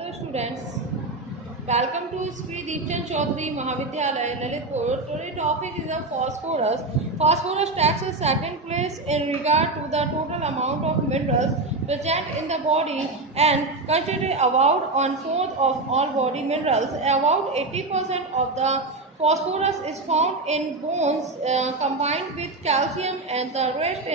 Hello students, welcome to Sri Deepchand Chaudhary Mahavidyalaya Lalitpur. Today's topic is the phosphorus. Phosphorus takes a second place in regard to the total amount of minerals present in the body and constitute about 1/4 of all body minerals. About 80% of the phosphorus is found in bones combined with calcium, and the rest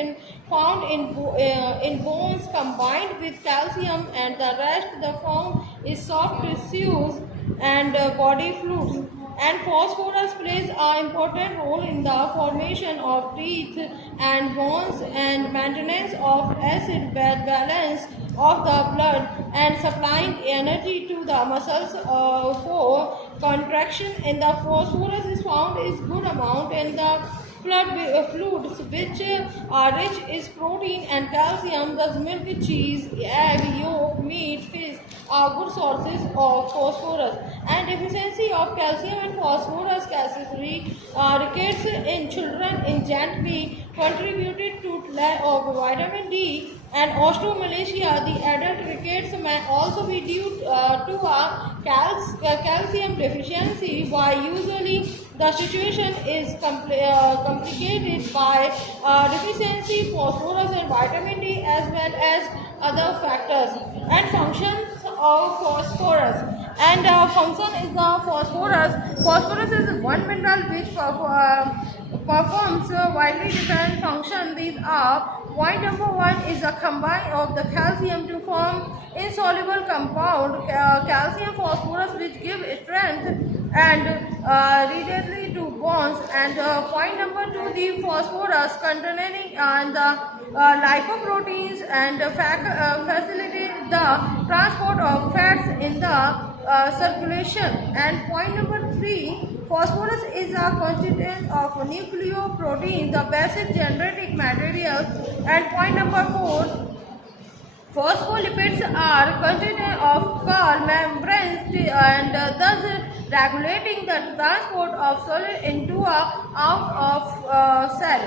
found in bones combined with calcium, and the rest the found is soft tissues and body fluids. And phosphorus plays an important role in the formation of teeth and bones and maintenance of acid balance of the blood and supplying energy to the muscles for contraction. In the phosphorus is found is good amount in the fluids which are rich is protein and calcium. Thus milk, cheese, egg, yolk, meat, fish are good sources of phosphorus. And deficiency of calcium and phosphorus rickets in children in gently contributed to lack of vitamin D and osteomalacia. The adult rickets may also be due to a calcium deficiency, while usually the situation is complicated by deficiency phosphorus and vitamin D as well as other factors. And functions of phosphorus. And function is the phosphorus. Phosphorus is one mineral which performs widely different functions. These are: point number one is a combine of the calcium to form insoluble compound calcium phosphorus, which give strength and readily to bonds. And point number two, the phosphorus containing the lipoproteins and facilitate the transport of fats in the circulation. And point number three, phosphorus is a constituent of nucleoprotein, the basic genetic material. And point number four, phospholipids are constituent of Kerr membranes and thus regulating the transport of solid into a out of cell.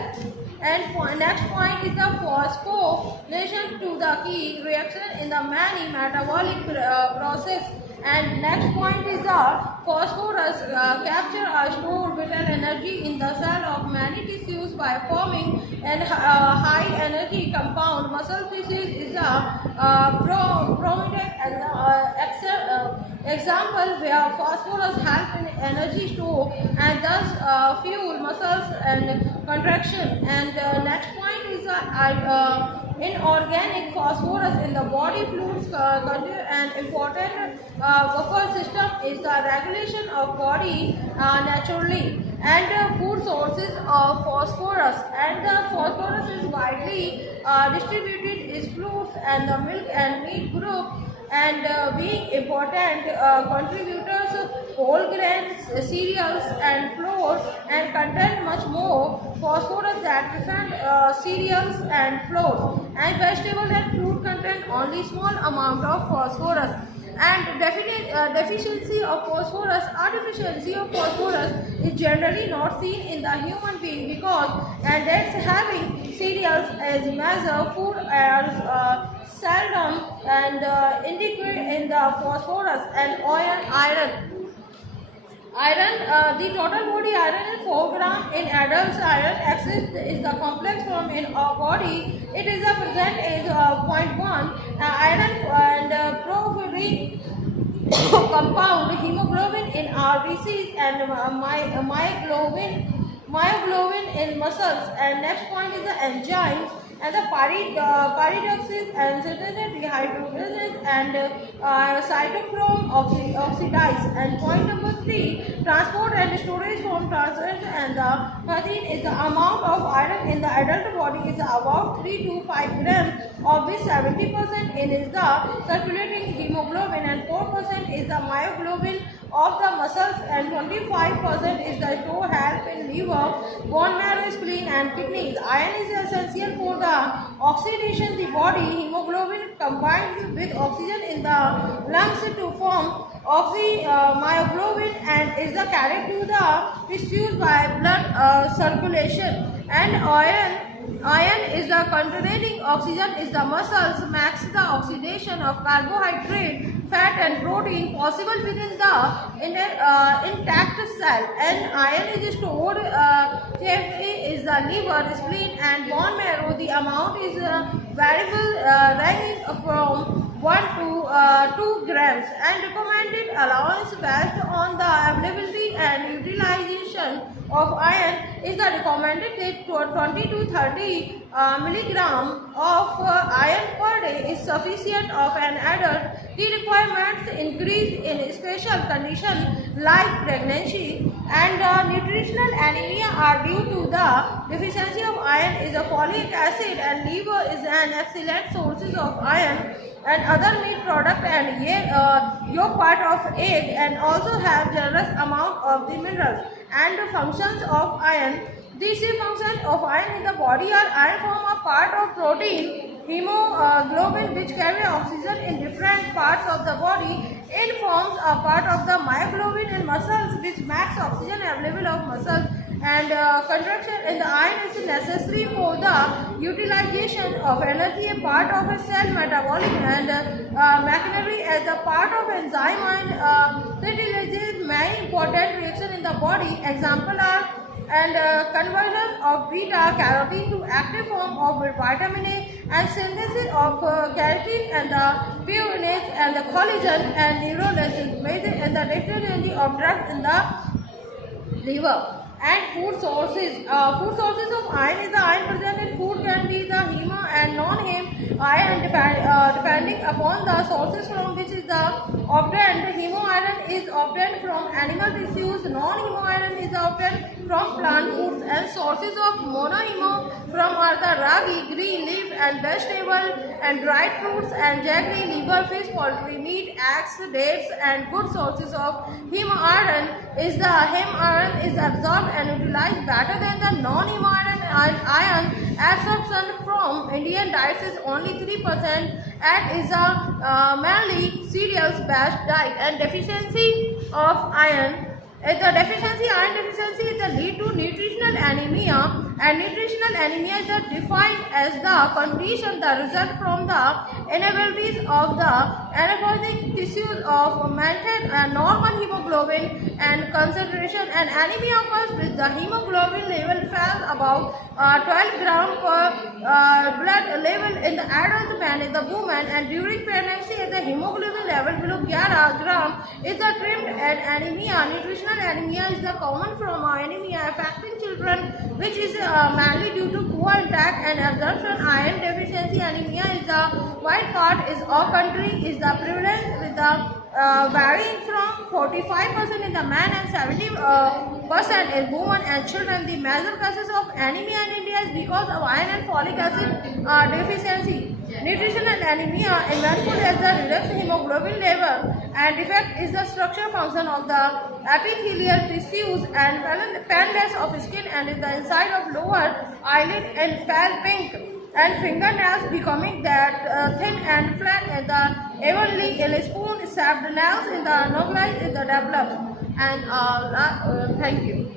And next point is the phosphorylation to the key reaction in the many metabolic process. And next point is the phosphorus capture or store vital energy in the cell of many tissues by forming an high energy compound. Muscle tissues is a prominent example where phosphorus helps in energy store and thus fuel muscles and contraction. And next point is inorganic phosphorus in the body fluids. An important buffer system is the regulation of body naturally. And food sources of phosphorus. And the phosphorus is widely distributed is fruits and the milk and meat group. And being important contributors, whole grains, cereals and flour, and contain much more phosphorus than different cereals and flour. And vegetable and fruit contain only small amount of phosphorus. And deficiency of phosphorus or deficiency of phosphorus is generally not seen in the human being because and that's having cereals as major food are seldom and indicate in the phosphorus. And iron. The total body iron is 4 gram in adults. Iron exists is the complex form in our body. It is a present is 0.1. Iron and porphyrin compound hemoglobin in RBCs and myoglobin in muscles. And next point is the enzymes. And the pyridoxis and certain dehydrogenase and cytochrome oxidase. And point number three, transport and storage from transit. And the 13 is the amount of iron in the adult body is about 3 to 5 grams, of which 70% is the circulating hemoglobin and 4% is the myoglobin of the muscles, and 25% is the store help in liver, bone marrow, spleen and kidneys. Iron is essential for the oxidation the body. Hemoglobin combined with oxygen in the lungs to form myoglobin and is the carried to the tissues by blood circulation. And iron Iron is the containing oxygen is the muscles max the oxidation of carbohydrate, fat and protein possible within the intact cell. And iron is stored safely is the liver, spleen and bone marrow. The amount is variable ranging from 1 to 2 grams and recommended allowance based on the availability and utilization of iron is the recommended 20 to 30 milligram of iron per day is sufficient of an adult. The requirements increase in special conditions like pregnancy and nutritional anemia are due to the deficiency of iron is a folic acid, and liver is an excellent sources of iron and other meat product and yolk part of egg and also have generous amount of the minerals and the functions of iron. These functions of iron in the body are iron form a part of protein, hemoglobin which carry oxygen in different parts of the body. It forms a part of the myoglobin in muscles which max oxygen available of muscles, and contraction in the iron is necessary for the utilization of energy, a part of a cell metabolic and machinery as a part of enzyme and catalyzes many important reactions in the body. Example are and conversion of beta carotene to active form of vitamin A and synthesis of keratin and the purines and the collagen and neurolysis major and the deficiency of drugs in the liver. And food sources. Food sources of iron is the iron present in food can be the heme and non-heme iron depending upon the sources from which is the obtained. Hemo iron is obtained from animal tissues. Non-hemo iron is obtained from plant foods, and sources of monohemo from are the ragi, green leaf and vegetable and dried fruits and jaggery, liver, fish, poultry, meat, eggs, dates. And good sources of heme iron is the heme iron is absorbed and utilized better than the non-heme iron absorption from Indian diets is only 3% and is a mainly cereals based diet. And deficiency of iron is the iron deficiency is the lead to nutritional anemia, and nutritional anemia is defined as the condition that result from the inabilities of the anaerobic tissues of maintain a normal hemoglobin and concentration. And anemia occurs with the hemoglobin level fell about 12 gram per blood level in the adult man in the woman, and during pregnancy the hemoglobin level below 11 gram is the trimmed. And anemia, nutritional anemia is the common from anemia affecting children which is mainly due to poor intake and absorption. Iron deficiency anemia is the white part is our country is the prevalence with the varying from 45% in the man and 70% in women and children. The major causes of anemia in India is because of iron and folic acid deficiency. Nutritional anemia is manifest as the reduced hemoglobin level, and defect is the structure function of the epithelial tissues and paleness of skin and in the inside of lower eyelid and pale pink, and fingernails becoming that thin and flat and the evenly in spoon shaped nails in the novelized in the developed. And thank you.